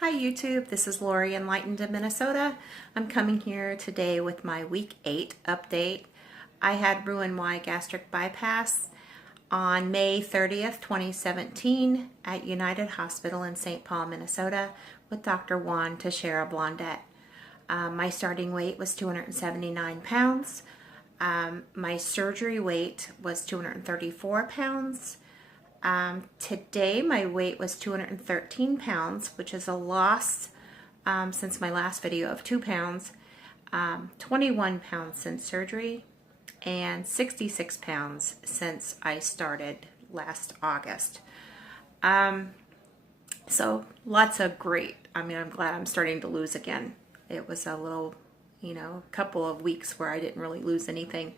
Hi YouTube, this is Lori Enlightened in Minnesota. I'm coming here today with my week 8 update. I had RNY gastric bypass on May 30th, 2017 at United Hospital in St. Paul, Minnesota with Dr. Juan Teixeira Blondet. My starting weight was 279 pounds. My surgery weight was 234 pounds. Today my weight was 213 pounds, which is a loss since my last video of 2 pounds, 21 pounds since surgery, and 66 pounds since I started last August. So lots of great, I'm glad I'm starting to lose again. It was a little, couple of weeks where I didn't really lose anything.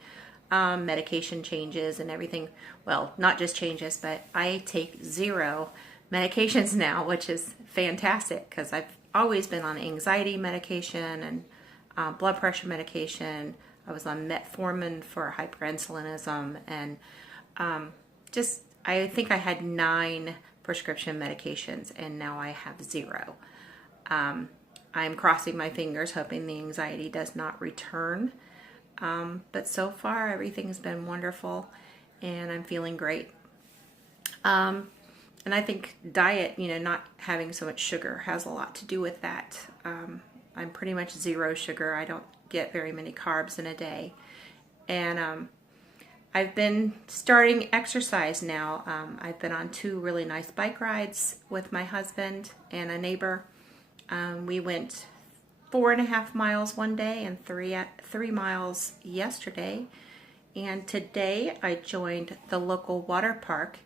Medication changes and everything. Well, not just changes, but I take 0 medications now, which is fantastic because I've always been on anxiety medication and blood pressure medication. I was on metformin for hyperinsulinism, and I think I had 9 prescription medications, and now I have 0. I'm crossing my fingers, hoping the anxiety does not return. But so far everything's been wonderful and I'm feeling great. And I think diet, not having so much sugar has a lot to do with that. I'm pretty much 0 sugar. I don't get very many carbs in a day. And I've been starting exercise now. I've been on 2 really nice bike rides with my husband and a neighbor. We went 4.5 miles one day and 3 miles yesterday. And today I joined the local water park.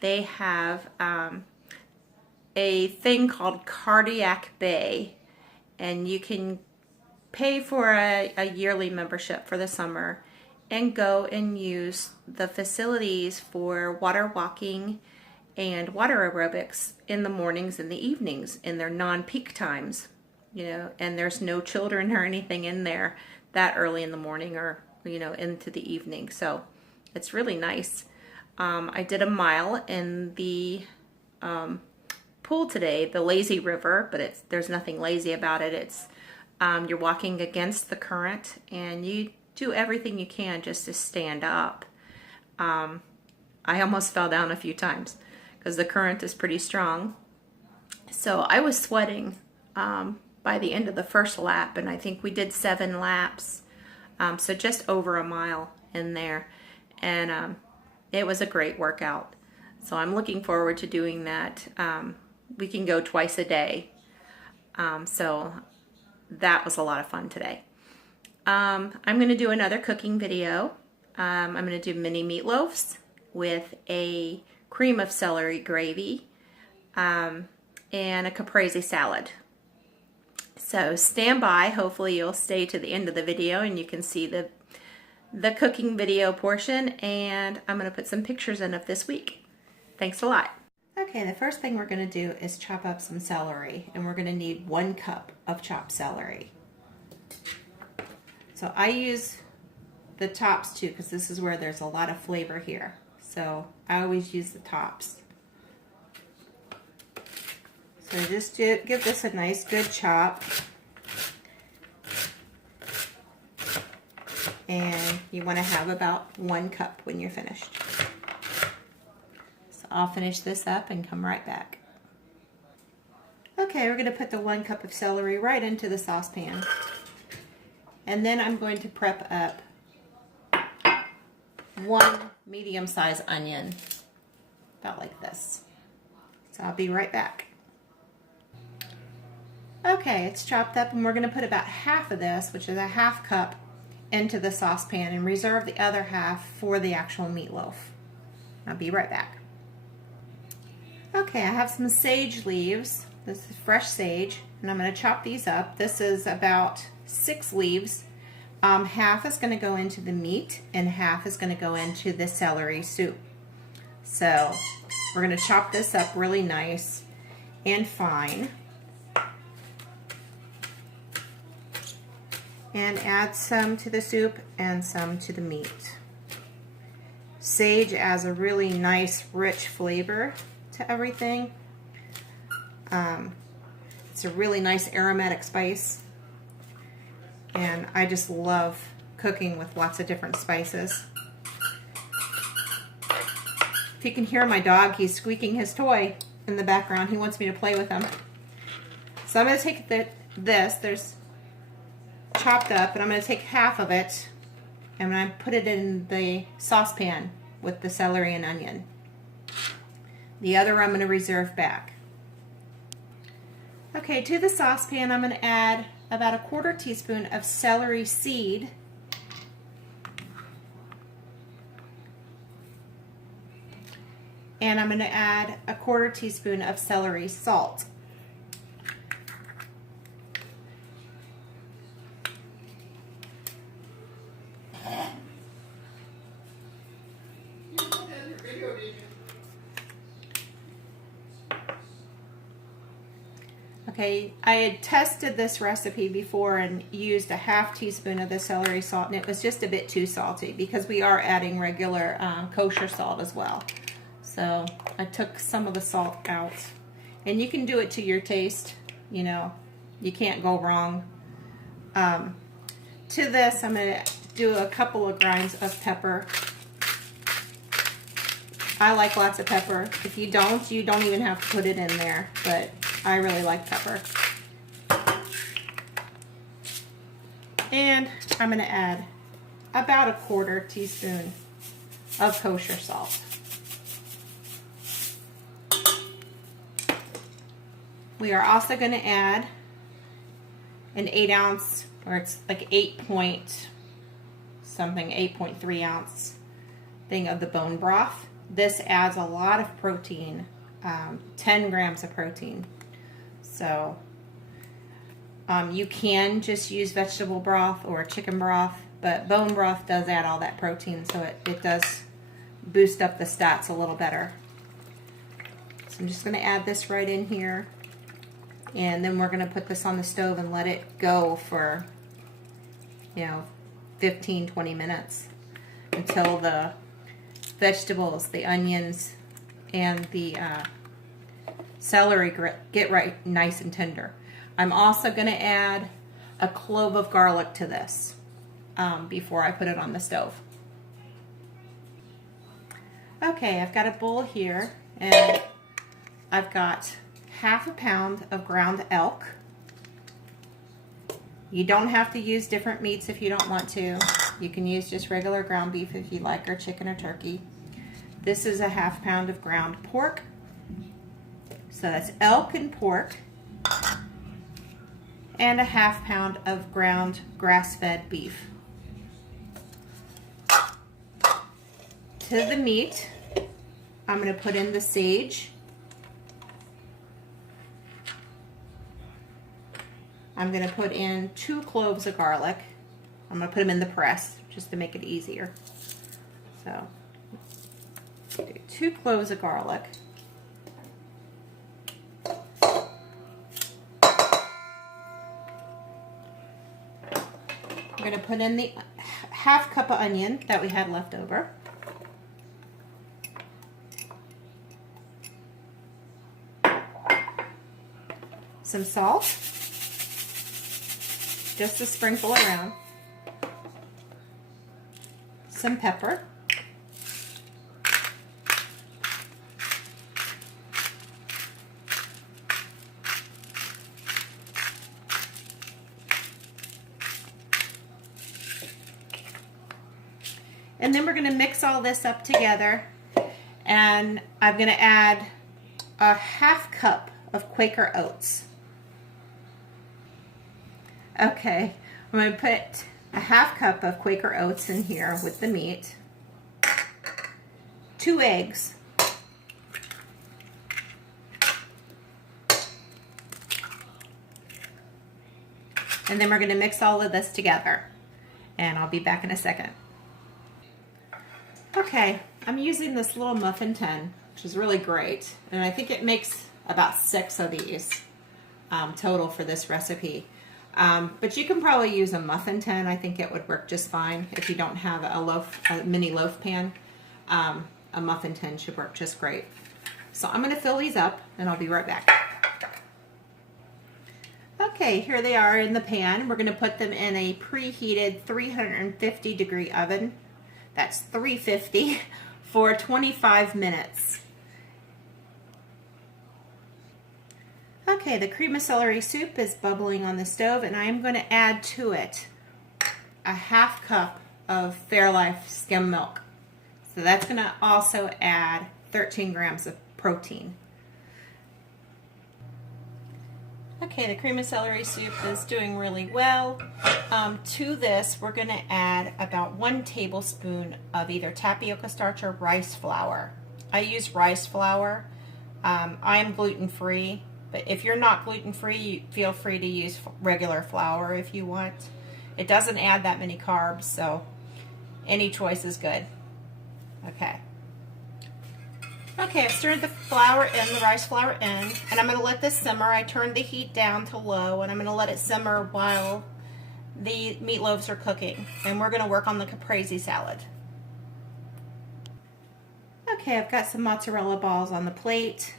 They have a thing called Cardiac Bay, and you can pay for a yearly membership for the summer and go and use the facilities for water walking and water aerobics in the mornings and the evenings in their non-peak times. And there's no children or anything in there that early in the morning or, into the evening. So it's really nice. I did a mile in the pool today, the lazy river, but there's nothing lazy about it. It's you're walking against the current and you do everything you can just to stand up. I almost fell down a few times because the current is pretty strong. So I was sweating by the end of the first lap, and I think we did 7 laps, so just over a mile in there, and it was a great workout. So I'm looking forward to doing that. We can go twice a day, so that was a lot of fun today. I'm going to do another cooking video. I'm going to do mini meatloaves with a cream of celery gravy and a caprese salad. So stand by. Hopefully you'll stay to the end of the video and you can see the cooking video portion, and I'm going to put some pictures in of this week. Thanks a lot. Okay, the first thing we're going to do is chop up some celery, and we're going to need 1 cup of chopped celery. So I use the tops too because this is where there's a lot of flavor here. So I always use the tops. So just give this a nice good chop. And you want to have about 1 cup when you're finished. So I'll finish this up and come right back. Okay, we're going to put the 1 cup of celery right into the saucepan. And then I'm going to prep up 1 medium-sized onion, about like this. So I'll be right back. Okay, it's chopped up, and we're going to put about half of this, which is a 1/2 cup, into the saucepan and reserve the other half for the actual meatloaf. I'll be right back. Okay, I have some sage leaves. This is fresh sage, and I'm going to chop these up. This is about 6 leaves. Half is going to go into the meat, and half is going to go into the celery soup. So we're going to chop this up really nice and fine. And add some to the soup and some to the meat. Sage adds a really nice, rich flavor to everything. It's a really nice aromatic spice. And I just love cooking with lots of different spices. If you can hear my dog, he's squeaking his toy in the background. He wants me to play with him. So I'm going to take there's chopped up, and I'm going to take half of it and I'm going to put it in the saucepan with the celery and onion. The other I'm going to reserve back. Okay, to the saucepan I'm going to add about a 1/4 teaspoon of celery seed. And I'm going to add a 1/4 teaspoon of celery salt. Okay, I had tested this recipe before and used a 1/2 teaspoon of the celery salt, and it was just a bit too salty because we are adding regular kosher salt as well. So I took some of the salt out, and you can do it to your taste. You know, you can't go wrong. To this, I'm going to do a couple of grinds of pepper. I like lots of pepper. If you don't even have to put it in there, but I really like pepper. And I'm going to add about a 1/4 teaspoon of kosher salt. We are also going to add an 8 ounce, or it's like 8.3 ounce thing of the bone broth. This adds a lot of protein, 10 grams of protein. So you can just use vegetable broth or chicken broth, but bone broth does add all that protein, so it does boost up the stats a little better. So I'm just going to add this right in here, and then we're going to put this on the stove and let it go for 15-20 minutes until the vegetables, the onions, and the celery get right nice and tender. I'm also going to add a clove of garlic to this before I put it on the stove. Okay, I've got a bowl here, and I've got 1/2 pound of ground elk. You don't have to use different meats if you don't want to. You can use just regular ground beef if you like, or chicken or turkey. This is a 1/2 pound of ground pork. So that's elk and pork. And a 1/2 pound of ground grass-fed beef. To the meat, I'm going to put in the sage. I'm going to put in 2 cloves of garlic. I'm going to put them in the press just to make it easier. So, 2 cloves of garlic. I'm going to put in the 1/2 cup of onion that we had left over. Some salt, just to sprinkle around. Some pepper. And then we're going to mix all this up together, and I'm going to add a 1/2 cup of Quaker oats. Okay, I'm going to put a 1/2 cup of Quaker oats in here with the meat, 2 eggs, and then we're going to mix all of this together, and I'll be back in a second. Okay, I'm using this little muffin tin, which is really great, and I think it makes about 6 of these total for this recipe. But you can probably use a muffin tin. I think it would work just fine if you don't have a mini loaf pan. A muffin tin should work just great. So I'm going to fill these up, and I'll be right back. Okay, here they are in the pan. We're going to put them in a preheated 350-degree oven. That's 350 for 25 minutes. Okay, the cream of celery soup is bubbling on the stove, and I am going to add to it a half cup of Fairlife skim milk. So that's going to also add 13 grams of protein. Okay, the cream of celery soup is doing really well. To this, we're going to add about 1 tablespoon of either tapioca starch or rice flour. I use rice flour. I am gluten-free, but if you're not gluten-free, you feel free to use regular flour if you want. It doesn't add that many carbs, so any choice is good. Okay. Okay, I've stirred the flour in, the rice flour in, and I'm going to let this simmer. I turned the heat down to low, and I'm going to let it simmer while the meatloaves are cooking. And we're going to work on the caprese salad. Okay, I've got some mozzarella balls on the plate.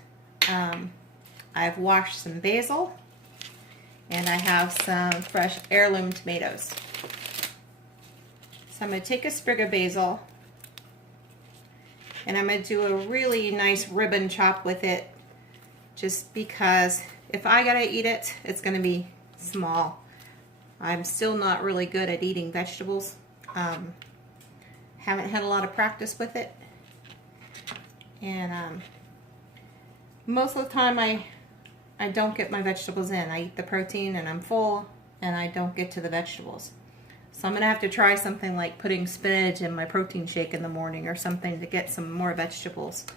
I've washed some basil, and I have some fresh heirloom tomatoes. So I'm going to take a sprig of basil, and I'm going to do a really nice ribbon chop with it, just because if I gotta eat it, it's going to be small. I'm still not really good at eating vegetables. Haven't had a lot of practice with it. And most of the time I don't get my vegetables in. I eat the protein and I'm full, and I don't get to the vegetables. So I'm going to have to try something like putting spinach in my protein shake in the morning or something to get some more vegetables.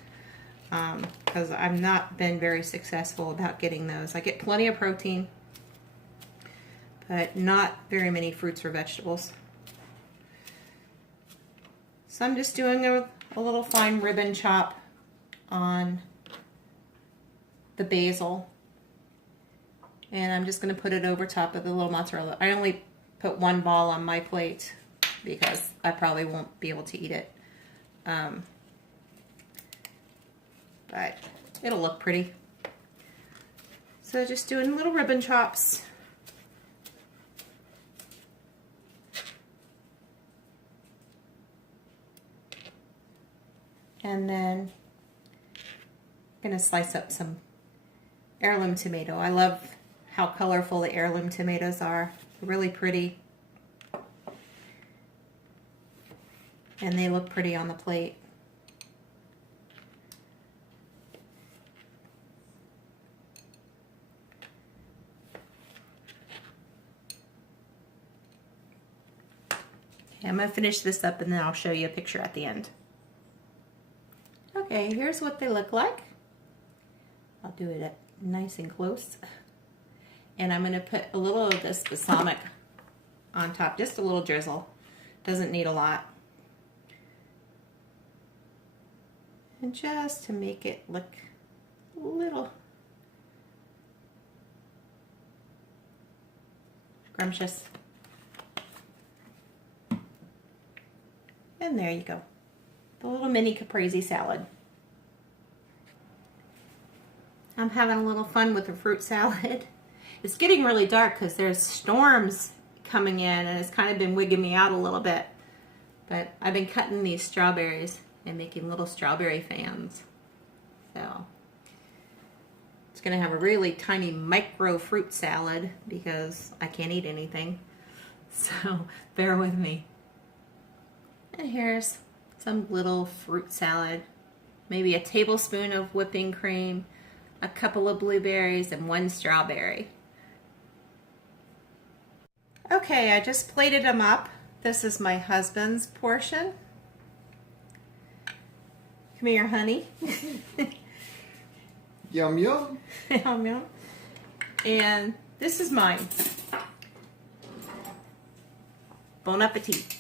Because I've not been very successful about getting those. I get plenty of protein, but not very many fruits or vegetables. So I'm just doing a little fine ribbon chop on the basil. And I'm just going to put it over top of the little mozzarella. I only put 1 ball on my plate because I probably won't be able to eat it. But it'll look pretty. So just doing little ribbon chops. And then I'm going to slice up some heirloom tomato. I love how colorful the heirloom tomatoes are. Really pretty. And they look pretty on the plate. Okay, I'm going to finish this up and then I'll show you a picture at the end. Okay, here's what they look like. I'll do it at nice and close. And I'm going to put a little of this balsamic on top, just a little drizzle. Doesn't need a lot. And just to make it look a little scrumptious. And there you go. The little mini caprese salad. I'm having a little fun with the fruit salad. It's getting really dark because there's storms coming in, and it's kind of been wigging me out a little bit. But I've been cutting these strawberries and making little strawberry fans. So it's going to have a really tiny micro fruit salad because I can't eat anything. So bear with me. And here's some little fruit salad. Maybe a tablespoon of whipping cream, a couple of blueberries, and 1 strawberry. Okay, I just plated them up. This is my husband's portion. Come here, honey. Yum, yum. Yum, yum. And this is mine. Bon appetit.